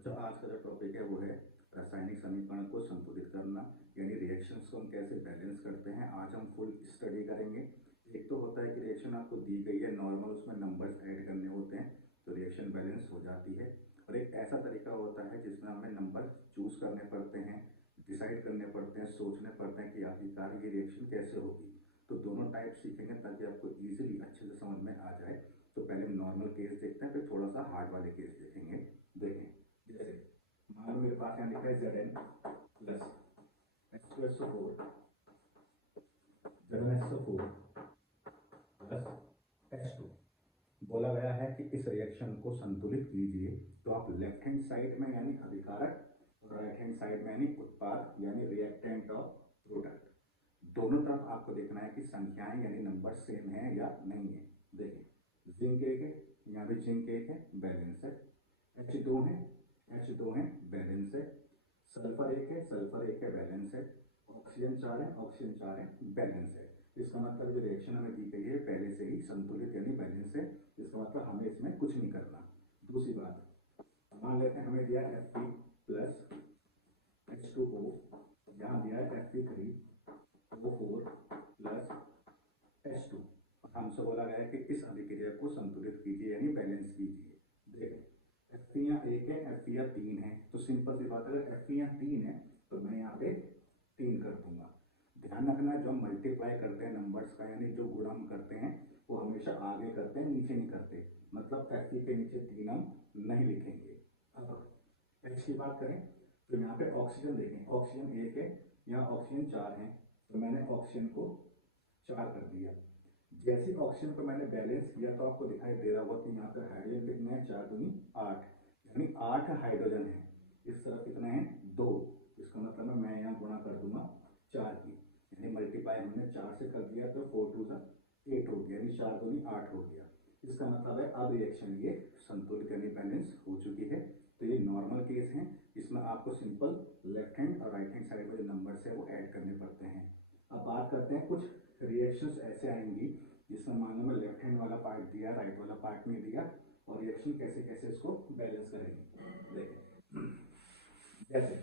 जो आज का जो टॉपिक है वो है रासायनिक समीकरण को संतुलित करना, यानी रिएक्शंस को हम कैसे बैलेंस करते हैं। आज हम फुल स्टडी करेंगे। एक तो होता है कि रिएक्शन आपको दी गई है नॉर्मल, उसमें नंबर्स ऐड करने होते हैं तो रिएक्शन बैलेंस हो जाती है। और एक ऐसा तरीका होता है जिसमें हमें नंबर चूज करने पड़ते हैं, डिसाइड करने पड़ते हैं, सोचने पड़ते हैं कि आखिरकार ये रिएक्शन कैसे होगी। तो दोनों टाइप सीखेंगे ताकि आपको ईजिली अच्छे से समझ में आ जाए। तो पहले हम नॉर्मल केस देखते हैं, फिर थोड़ा सा हार्ड वाले केस देखेंगे। देखें, जैसे मान लो मेरे पास यहाँ लिखा है Zn plus H2SO4 ZnSO4 plus H2। बोला गया है कि इस रिएक्शन को संतुलित कीजिए। तो आप लेफ्ट हैंड साइड में यानी अभिकारक और राइट हैंड साइड में यानी उत्पाद यानी रिएक्टेंट और प्रोडक्ट, दोनों तरफ आपको देखना है कि संख्याएं यानी नंबर सेम है या नहीं है। देखिए, जिंक एक है, यहाँ भी जिंक एक है, बैलेंस है। H2 है, H2 है, बैलेंस है। सल्फर एक है, सल्फर एक है, बैलेंस है। ऑक्सीजन 4 है, ऑक्सीजन 4 है, बैलेंस है। इसका मतलब जो रिएक्शन हमें दी गई है पहले से ही संतुलित यानी बैलेंस है। इसका मतलब हमें इसमें कुछ नहीं करना। दूसरी बात, मान लेते हैं हमें दिया Fe प्लस H2O, यहाँ दिया है Fe3O4 प्लस H2। हमसे बोला गया है कि इस अभिक्रिया को संतुलित कीजिए यानी बैलेंस कीजिए। देखें, Fe यहाँ 1 है, Fe यहाँ 3 है, तो सिंपल सी बात है, Fe यहाँ 3 है तो मैं यहाँ पे 3 कर दूंगा। ध्यान रखना है, जो हम मल्टीप्लाई करते हैं नंबर्स का यानी जो गुणा हम करते हैं वो हमेशा आगे करते हैं, नीचे नहीं करते। मतलब Fe के नीचे 3 हम नहीं लिखेंगे। अब H की बात करें तो यहाँ पे ऑक्सीजन देखें, ऑक्सीजन 1 है, यहाँ ऑक्सीजन 4 है, तो मैंने ऑक्सीजन को 4 कर दिया। जैसे ऑक्सीजन को मैंने बैलेंस किया तो आपको दिखाई दे रहा होगा कि यहाँ पे हाइड्रोजन कितने हैं, 4 दूनी 8, यानी 8 हाइड्रोजन है। इस तरफ कितने हैं, 2। इसका मतलब मैं यहाँ गुणा कर दूंगा 4 की, यानी मल्टीप्लाई हमने 4 से कर दिया तो 4 2 8 हो गया, यानी 4 दूनी 8 हो गया। इसका मतलब है अब रिएक्शन ये संतुलित यानी बैलेंस हो चुकी है। तो ये नॉर्मल केस है, इसमें आपको सिंपल लेफ्ट हैंड और राइट हैंड साइड में जो नंबर्स है वो ऐड करने पड़ते हैं। अब बात करते हैं, कुछ रिएक्शंस ऐसे आएंगी जिसमें मान लो मैं लेफ्ट हैंड वाला पार्ट दिया, राइट वाला पार्ट नहीं दिया, और रिएक्शन कैसे कैसे इसको बैलेंस करेंगे। देखें, जैसे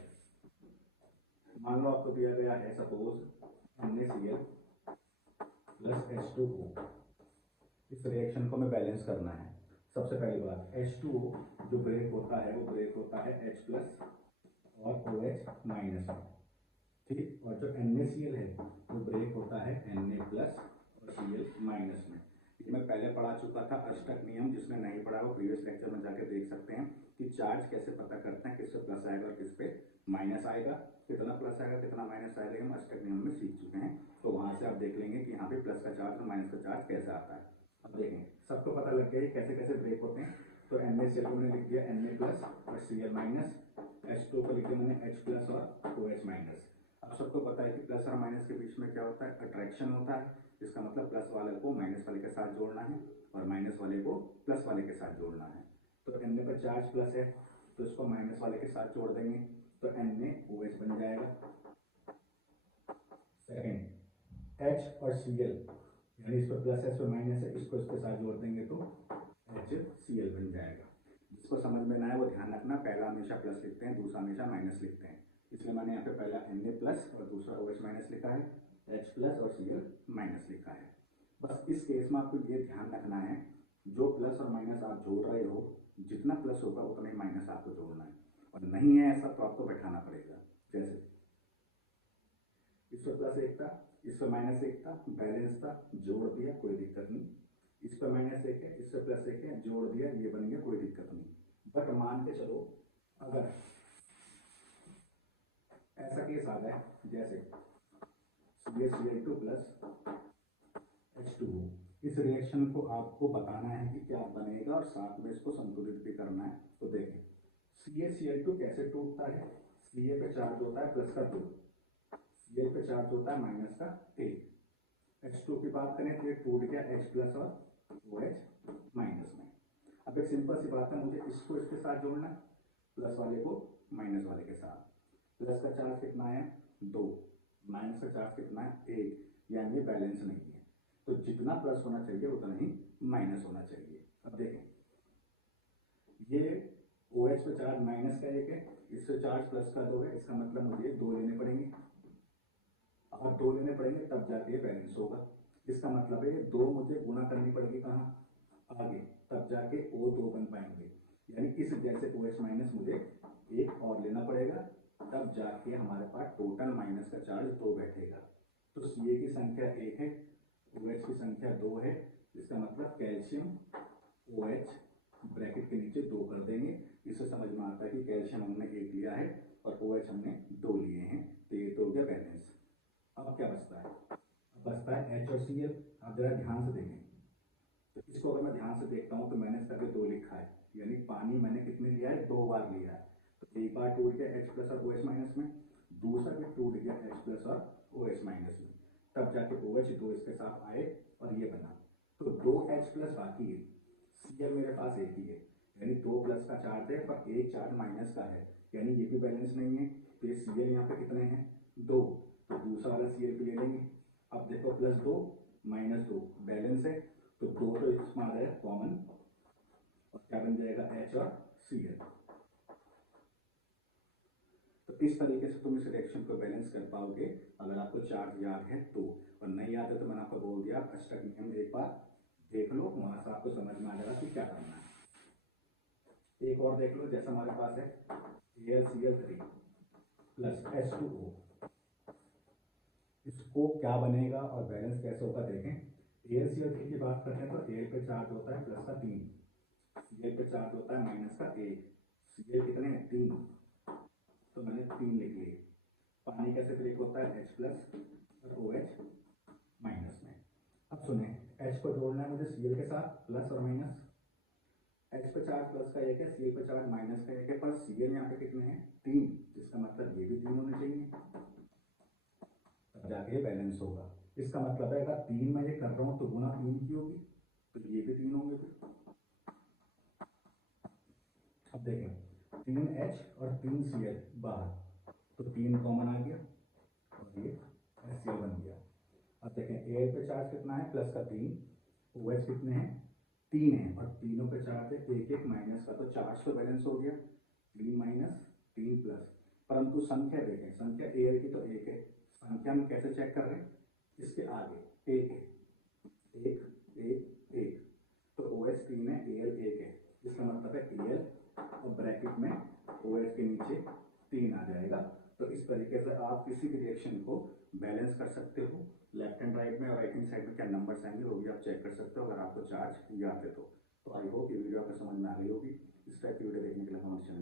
मान लो आपको दिया गया है सपोज NaCl प्लस H2O, इस रिएक्शन को हमें बैलेंस करना है। सबसे पहली बात, H2O जो ब्रेक होता है वो ब्रेक होता है H प्लस और OH माइनस में, ठीक। और जो NaCl है वो ब्रेक होता है Na प्लस और Cl माइनस में। ये मैं पहले पढ़ा चुका था अष्टक नियम, जिसने नहीं पढ़ा वो प्रीवियस लेक्चर में जाके देख सकते हैं कि चार्ज कैसे पता करते हैं, किस पे प्लस आएगा और किस पे माइनस आएगा, कितना प्लस आएगा कितना माइनस आएगा, हम अष्टक नियम में सीख चुके हैं। तो वहां से आप देख लेंगे कि यहाँ पे प्लस का चार्ज और माइनस का चार्ज कैसे आता है। अब देखें, सबको पता लग गया कैसे कैसे ब्रेक होते हैं। तो NaCl को मैंने लिख दिया Na प्लस और Cl माइनस, H2 को लिख दिया मैंने H प्लस और OH माइनस। अब सबको पता है कि प्लस और माइनस के बीच में क्या होता है, अट्रैक्शन होता है। इसका मतलब प्लस वाले को माइनस वाले के साथ जोड़ना है और माइनस वाले को प्लस वाले के साथ जोड़ना है। तो Na पर चार्ज प्लस है तो इसको माइनस वाले के साथ जोड़ देंगे तो NaOH बन जाएगा। सेकेंड, H और Cl यानी इस पर प्लस है, इस पर माइनस है, इसको इसके साथ जोड़ देंगे तो HCl बन जाएगा। जिसको समझ में ना है वो ध्यान रखना, पहला हमेशा प्लस लिखते हैं, दूसरा हमेशा माइनस लिखते हैं। इसलिए मैंने यहाँ पे पहला Na प्लस और दूसरा OH माइनस लिखा है, H प्लस और Cl माइनस लिखा है। बस इस केस में आपको ये ध्यान रखना है, जो प्लस और माइनस आप जोड़ रहे हो, जितना प्लस होगा उतना ही माइनस आपको जोड़ना है, और नहीं है ऐसा तो आपको बैठाना पड़ेगा। जैसे इस पर प्लस 1 था, इस पर माइनस 1 था, बैलेंस था, जोड़ दिया, कोई दिक्कत नहीं। इस पर माइनस 1 है, इस पर प्लस 1 है, जोड़ दिया, ये बन गया, कोई दिक्कत नहीं। बट मान के चलो अगर ऐसा केस आ जाए जैसे CaCl2 प्लस H2O, इस रिएक्शन को आपको बताना है कि क्या बनेगा और साथ में इसको संतुलित भी करना है। तो देखें, CaCl2 कैसे टूटता है, Ca पे चार्ज होता है प्लस का 2, Cl पे चार्ज होता है माइनस का 1। H2 की बात करें तो ये टूट गया H प्लस और OH माइनस में। अब एक सिंपल सी बात है, मुझे इसको इसके साथ जोड़ना है, प्लस वाले को माइनस वाले के साथ। प्लस का चार्ज कितना है, 2, माइनस का चार्ज कितना है, 1, यानी ये बैलेंस नहीं है। तो जितना प्लस होना चाहिए उतना ही माइनस होना चाहिए। अब देखें, ये OH पे चार्ज चार्ज माइनस का 1 है, इससे चार्ज प्लस का 2 है, इसका मतलब मुझे 2 लेने पड़ेंगे, और 2 लेने पड़ेंगे तब जाके ये बैलेंस होगा। इसका मतलब है 2 मुझे गुणा करनी पड़ेगी कहाँ आगे, तब जाके O2 बन पाएंगे, यानी इस जैसे OH माइनस मुझे एक और लेना पड़ेगा, तब जाके हमारे पास टोटल माइनस का चार्ज 2 बैठेगा। तो Ca की संख्या 1 है, OH की संख्या 2 है, इसका मतलब कैल्शियम OH ब्रैकेट के नीचे 2 कर देंगे। इससे समझ में आता है कि कैल्शियम हमने 1 लिया है और OH हमने 2 लिए हैं, तो ये तो हो गया बैलेंस। अब क्या बचता है, अब बचता है H और Cl। अब जरा ध्यान से देखें, तो इसको अगर मैं ध्यान से देखता हूँ तो मैंने करके 2 लिखा है, यानी पानी मैंने कितने लिया है, 2 बार लिया है। तो एक बार टूट गया H प्लस और OH माइनस में, दूसरा भी टूट गया H प्लस और OH माइनस में, तब जाके OH 2 इसके साथ आए और ये बना। तो 2 H प्लस बाकी है, Cl मेरे पास एक ही है, यानी 2 प्लस का चार्ज है पर एक चार्ज माइनस का है, यानी ये भी बैलेंस नहीं है। तो ये Cl यहाँ पे कितने हैं, 2, तो दूसरा वाला Cl भी ले लेंगे। अब देखो प्लस 2 माइनस 2 बैलेंस है, तो 2 तो इसमें आ जाएगा कॉमन, और क्या बन जाएगा H और Cl। तो इस तरीके से तुम इस रिएक्शन को बैलेंस कर पाओगे अगर आपको चार्ज याद है तो, और नहीं याद है तो मैंने आपको बोल दिया अष्टक नियम एक बार देख लो, वहां से आपको समझ में आ जाएगा कि क्या करना है। एक और देख लो, जैसा हमारे पास है AlCl3 प्लस H2O, इसको क्या बनेगा और बैलेंस कैसे होगा देखें। AlCl3 की बात करते हैं तो Al पे चार्ज होता है प्लस का 3, Cl पे चार्ज होता है माइनस का 1, Cl कितने हैं 3, तो मैंने 3 लिख लिए। पानी कैसे ब्रेक होता है H प्लस और OH माइनस में। अब सुने, H को जोड़ना है मुझे Cl के साथ प्लस और माइनस, H पे चार्ज प्लस का 1 है, Cl पे चार्ज माइनस का 1 है, पर Cl यहाँ पे कितने हैं 3, जिसका मतलब ये भी 3 होने चाहिए, तब जाके बैलेंस होगा। इसका मतलब है अगर 3 मैं ये कर रहा हूँ तो गुना 3 की होगी, तो ये भी 3 होंगे फिर। अब देखें 3H और 3Cl बाहर, तो 3 कॉमन आ गया और ये HCl बन गया। अब देखें Al पे चार्ज कितना है प्लस का 3, OH कितने हैं 3 है, और तीनों पे चार्ज है 1 1 माइनस का, तो चार्ज तो बैलेंस हो गया, 3 माइनस 3 प्लस। परंतु संख्या देखें, संख्या Al की तो 1 है, संख्या हम कैसे चेक कर रहे हैं, इसके आगे 1 है, 1 1 1, तो OH 3 है Al 1 है, इसका मतलब है Al और ब्रैकेट में OH के नीचे 3 आ जाएगा। तो इस तरीके से आप किसी भी रिएक्शन को बैलेंस कर सकते हो। लेफ्ट हैंड राइट में और राइट हैंड साइड में क्या नंबर्स आएंगे वो भी आप चेक कर सकते हो अगर आपको चार्ज याद है तो। आई होप ये वीडियो आपको समझ में आ गई होगी। इस टाइप की वीडियो देखने के लिए हमारे चैनल